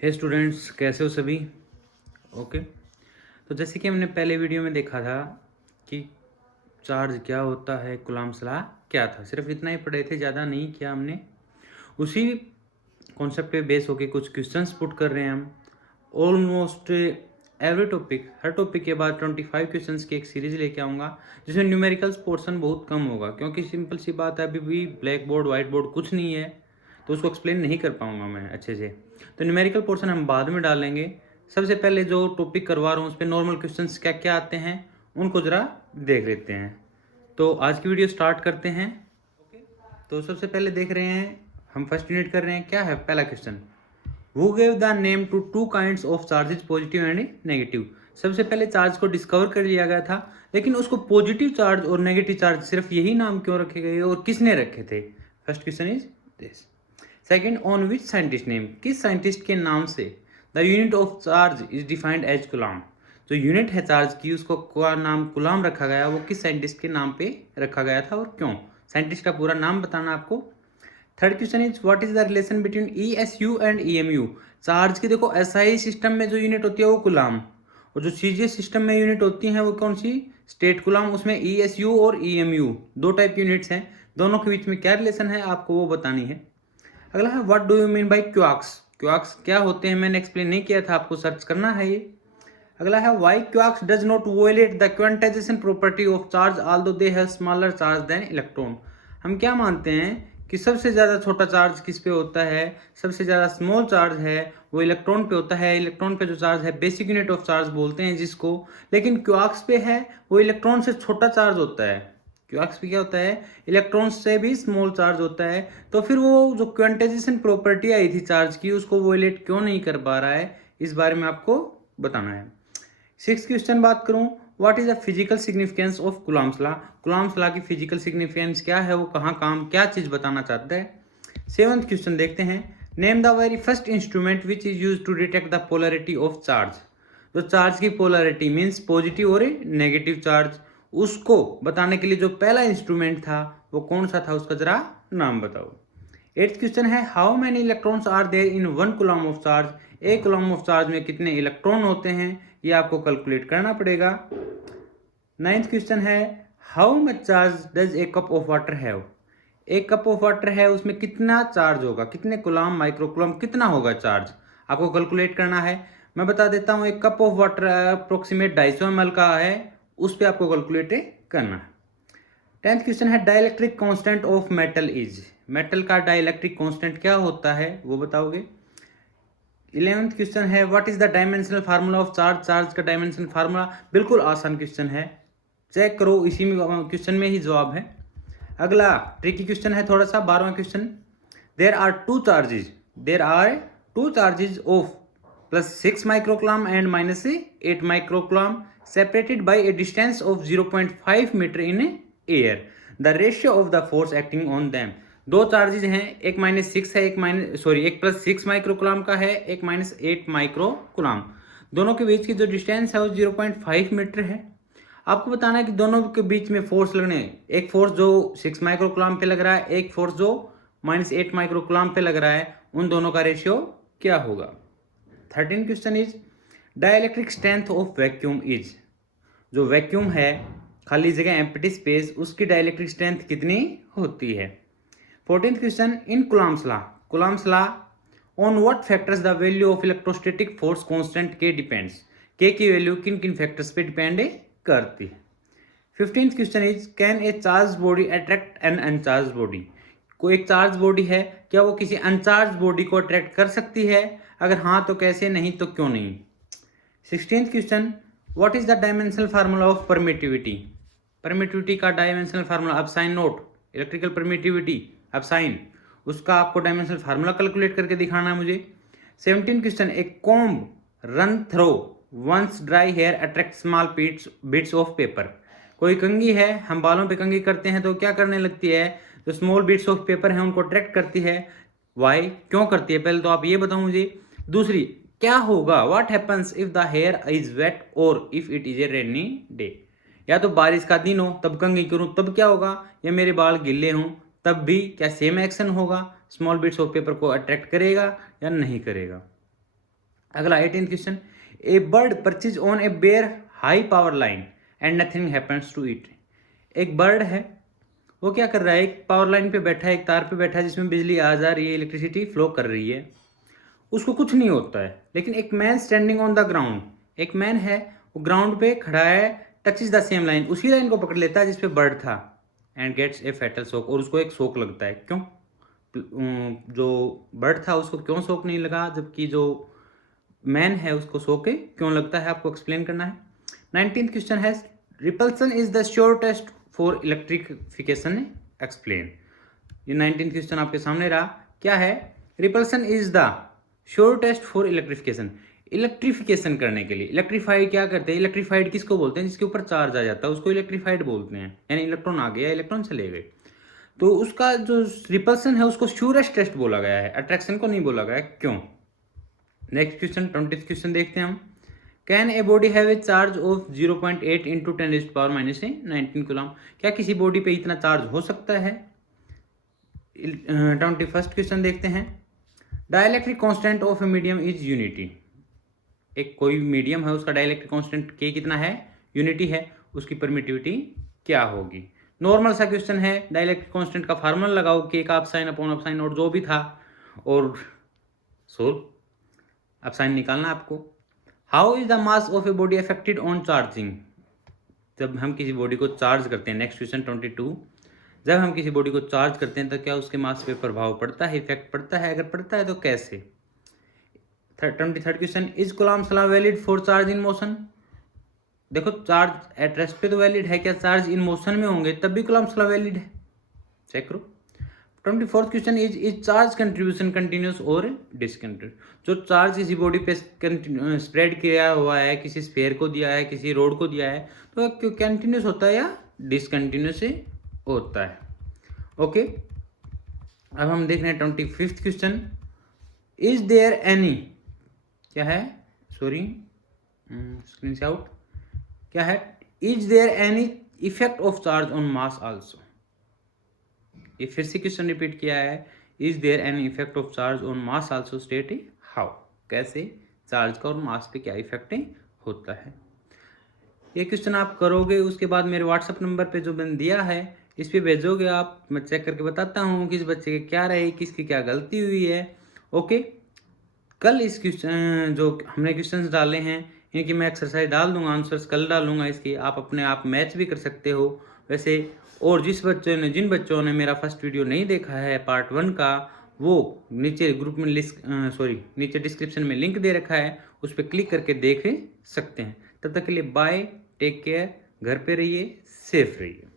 हे students, कैसे हो सभी? ओके। तो जैसे कि हमने पहले वीडियो में देखा था कि चार्ज क्या होता है, कूलम्ब्स लॉ क्या था, सिर्फ इतना ही पढ़े थे, ज़्यादा नहीं किया हमने। उसी कॉन्सेप्ट पे बेस होके कुछ क्वेश्चंस पुट कर रहे हैं हम। ऑलमोस्ट एवरी टॉपिक, हर टॉपिक के बाद 25 क्वेश्चंस की एक सीरीज लेके आऊँगा, जिसमें न्यूमेरिकल्स पोर्शन बहुत कम होगा, क्योंकि सिंपल सी बात है, अभी भी ब्लैक बोर्ड वाइट बोर्ड कुछ नहीं है, तो उसको एक्सप्लेन नहीं कर पाऊँगा मैं अच्छे से। तो न्यूमेरिकल पोर्शन हम बाद में डालेंगे। सबसे पहले जो टॉपिक करवा रहा हूँ उस पर नॉर्मल क्वेश्चंस क्या क्या आते हैं उनको ज़रा देख लेते हैं। तो आज की वीडियो स्टार्ट करते हैं। ओके, तो सबसे पहले देख रहे हैं, हम फर्स्ट यूनिट कर रहे हैं। क्या है पहला question? Who gave the name to two kinds of charges, positive and negative. सबसे पहले चार्ज को डिस्कवर कर लिया गया था, लेकिन उसको पॉजिटिव चार्ज और नेगेटिव चार्ज सिर्फ यही नाम क्यों रखे गए और किसने रखे थे? First question is this. Second, on which scientist name, किस साइंटिस्ट के नाम से the unit of charge is defined as coulomb. जो यूनिट है चार्ज की, उसको क्या नाम कूलम रखा गया, वो किस साइंटिस्ट के नाम पे रखा गया था और क्यों? साइंटिस्ट का पूरा नाम बताना आपको। Third question is what is the relation between ESU and EMU। Charge की देखो SI सिस्टम में जो यूनिट होती है वो कूलम, और जो CGS सिस्टम में यूनिट होती है वो कौन सी? State coulomb. उसमें ESU और EMU दो टाइप यूनिट्स हैं, दोनों के बीच में क्या रिलेशन है आपको वो बतानी है। अगला है what do you mean by quarks. Quarks क्या होते हैं मैंने एक्सप्लेन नहीं किया था, आपको सर्च करना है ये। अगला है why quarks does not violate the quantisation property of charge although they have smaller charge than electron. हम क्या मानते हैं कि सबसे ज़्यादा छोटा चार्ज किस पे होता है? सबसे ज़्यादा स्मॉल चार्ज है वो इलेक्ट्रॉन पे होता है। इलेक्ट्रॉन पे जो चार्ज है बेसिक यूनिट ऑफ चार्ज बोलते हैं जिसको, लेकिन क्वार्क्स पे है वो इलेक्ट्रॉन से छोटा चार्ज होता है। क्वार्क्स पे क्या होता है? इलेक्ट्रॉन से भी स्मॉल चार्ज होता है। तो फिर वो जो क्वांटाइजेशन प्रॉपर्टी आई थी चार्ज की, उसको वायलेट क्यों नहीं कर पा रहा है, इस बारे में आपको बताना है। सिक्स क्वेश्चन बात करूं, what is the physical significance of Coulomb's law. Coulomb's law की फिजिकल सिग्निफिकेंस क्या है, वो कहाँ काम क्या चीज बताना चाहता है। सेवंथ क्वेश्चन देखते हैं, name the very first instrument which is use to detect the polarity of charge. जो चार्ज की पोलरिटी मीन्स पॉजिटिव और नेगेटिव चार्ज, उसको बताने के लिए जो पहला इंस्ट्रूमेंट था वो कौन सा था, उसका जरा नाम बताओ। एट्थ क्वेश्चन है, how many electrons are there in one coulomb of charge. एक कूलम ऑफ चार्ज में कितने इलेक्ट्रॉन होते हैं, ये आपको कैलकुलेट करना पड़ेगा। नाइन्थ क्वेश्चन है, how much charge does a cup of water have. एक कप ऑफ वाटर है, उसमें कितना चार्ज होगा, कितने कूलम माइक्रोकूलम कितना होगा चार्ज, आपको कैलकुलेट करना है। मैं बता देता हूँ, एक cup of water approximate 250 ml का है, उस पर आपको कैलकुलेट करना है। टेंथ क्वेश्चन है, dielectric constant of metal is. Metal का डाइलेक्ट्रिक कांस्टेंट क्या होता है वो बताओगे। 11th क्वेश्चन है, what is the dimensional formula of charge. Charge का डायमेंशनल फार्मूला बिल्कुल आसान क्वेश्चन है, चेक करो, इसी में क्वेश्चन में ही जवाब है। अगला ट्रिकी क्वेश्चन है थोड़ा सा, 12वां question, there are two charges of +6 microcoulomb and -8 microcoulomb separated by a distance of 0.5 metre in air. The ratio of the force acting on them. दो चार्जेज हैं, एक -6 है, एक +6 माइक्रोकूलम का है, एक -8 माइक्रोकूलम। दोनों के बीच की जो डिस्टेंस है वो 0.5 मीटर है। आपको बताना है कि दोनों के बीच में फोर्स लगने, एक फोर्स जो 6 माइक्रोकूलम पे लग रहा है, एक फोर्स जो -8 माइक्रोकूलम पे लग रहा है, उन दोनों का रेशियो क्या होगा। 13 question is, dielectric strength of vacuum is. जो वैक्यूम है, खाली जगह एम्प्टी स्पेस, उसकी डाइलेक्ट्रिक स्ट्रेंथ कितनी होती है। 14th question, in Coulomb's law on what factors the value of electrostatic force constant के डिपेंड्स। के की वैल्यू किन किन फैक्टर्स पे डिपेंड करती है। 15th question is, can a charge body attract an uncharge body. कोई एक चार्ज बॉडी है, क्या वो किसी अनचार्ज बॉडी को अट्रैक्ट कर सकती है? अगर हाँ तो कैसे, नहीं तो क्यों नहीं। 16th question, what is the dimensional formula of permittivity. Permittivity का डायमेंशनल फार्मूला, अब साइन नोट, इलेक्ट्रिकल परमिटिविटी अब साइन, उसका आपको डायमेंशनल फार्मूला कैलकुलेट करके दिखाना है मुझे। 17 question, a comb run through once dry hair attract small bits of paper. कोई कंघी है, हम बालों पे कंघी करते हैं तो क्या करने लगती है, जो स्मॉल बिट्स ऑफ पेपर है उनको अट्रैक्ट करती है। वाई, क्यों करती है, पहले तो आप ये बताओ मुझे। दूसरी, क्या होगा, what happens if the hair is wet और if it is a rainy day. या तो बारिश का दिन हो तब कंघी करूं तब क्या होगा, या मेरे बाल गिले हों तब भी क्या सेम एक्शन होगा, स्मॉल बिट्स ऑफ पेपर को अट्रैक्ट करेगा या नहीं करेगा। अगला 18th question, a bird perches on a bare high power line and nothing happens to it. एक बर्ड है, वो क्या कर रहा है, एक पावर लाइन पे बैठा है, एक तार पे बैठा है जिसमें बिजली आ जा रही है, इलेक्ट्रिसिटी फ्लो कर रही है, उसको कुछ नहीं होता है। लेकिन एक man standing on the ground, एक मैन है वो ग्राउंड पे खड़ा है, टचेज द सेम लाइन, उसी लाइन को पकड़ लेता है जिस पे बर्ड था, and gets a fatal shock, और उसको एक शॉक लगता है। क्यों? जो बर्ड था उसको क्यों शॉक नहीं लगा, जबकि जो मैन है उसको शॉक क्यों लगता है, आपको एक्सप्लेन करना है। 19th क्वेश्चन है, repulsion is the shortest for electrification, explain. ये 19th क्वेश्चन आपके सामने रहा, क्या है, repulsion is the shortest for electrification. Electrification करने के लिए, इलेक्ट्रीफाइड क्या करते हैं, इलेक्ट्रीफाइड किसको बोलते हैं, जिसके ऊपर चार्ज आ जाता है उसको इलेक्ट्रीफाइड बोलते हैं, यानी इलेक्ट्रॉन आ गया, इलेक्ट्रॉन चले गए, तो उसका जो रिपल्सन है उसको शॉर्टेस्ट बोला गया है, अट्रैक्शन को नहीं बोला गया है। क्यों? नेक्स्ट क्वेश्चन 20th क्वेश्चन देखते हैं हम, can a body have a charge of 0.8 into 10⁻⁻19 coulomb. क्या किसी बॉडी पे इतना चार्ज हो सकता है? 21st क्वेश्चन देखते हैं, dielectric constant of a medium is unity. एक कोई मीडियम है, उसका डाइलेक्ट्रिक कांस्टेंट के कितना है, यूनिटी है, उसकी परमिटिविटी क्या होगी। नॉर्मल सा क्वेश्चन है, डाइलेक्ट्रिक कांस्टेंट का फार्मूला लगाओ, के का अपसाइन अपॉन अपसाइन और जो भी था, और सोल्व, अपसाइन निकालना आपको। How is the mass of a body affected on charging. जब हम किसी बॉडी को चार्ज करते हैं, नेक्स्ट क्वेश्चन 22, जब हम किसी बॉडी को चार्ज करते हैं तो क्या उसके मास पे प्रभाव पड़ता है, इफेक्ट पड़ता है, अगर पड़ता है तो कैसे। 23rd question, is Coulomb's law valid for charge in motion. देखो चार्ज एट रेस्ट पे तो वैलिड है, क्या चार्ज इन मोशन में होंगे तब भी कूलम्ब्स लॉ वैलिड है, चेक करो। 24th question, is charge contribution continuous और डिसकंटिन्यूस। जो चार्ज किसी बॉडी पे स्प्रेड किया हुआ है, किसी स्फीयर को दिया है, किसी रोड को दिया है, तो क्यों कंटिन्यूस होता है या डिसकंटिन्यूस होता है। ओके, अब हम देख रहे हैं 25th question, is there any, क्या है, सॉरी स्क्रीन से आउट, क्या है, is there any effect of charge on mass also. ये फिर से क्वेश्चन रिपीट किया है, is there any effect of charge on mass also, state how, कैसे चार्ज का और मास पे क्या इफेक्ट होता है। ये क्वेश्चन आप करोगे, उसके बाद मेरे व्हाट्सएप नंबर पे जो मैंने दिया है इस पे भेजोगे आप, मैं चेक करके बताता हूँ किस बच्चे के क्या रहे, किसकी क्या गलती हुई है। ओके, कल इस क्वेश्चन जो हमने क्वेश्चंस डाले हैं इनकी मैं एक्सरसाइज डाल दूंगा, आंसर्स कल डालूंगा इसकी, आप अपने आप मैच भी कर सकते हो वैसे। और जिन बच्चों ने मेरा फर्स्ट वीडियो नहीं देखा है पार्ट 1 का, वो नीचे ग्रुप में नीचे डिस्क्रिप्शन में लिंक दे रखा है, उस पर क्लिक करके देख सकते हैं। तब तक के लिए बाय, टेक केयर, घर पे रहिए, सेफ रहिए।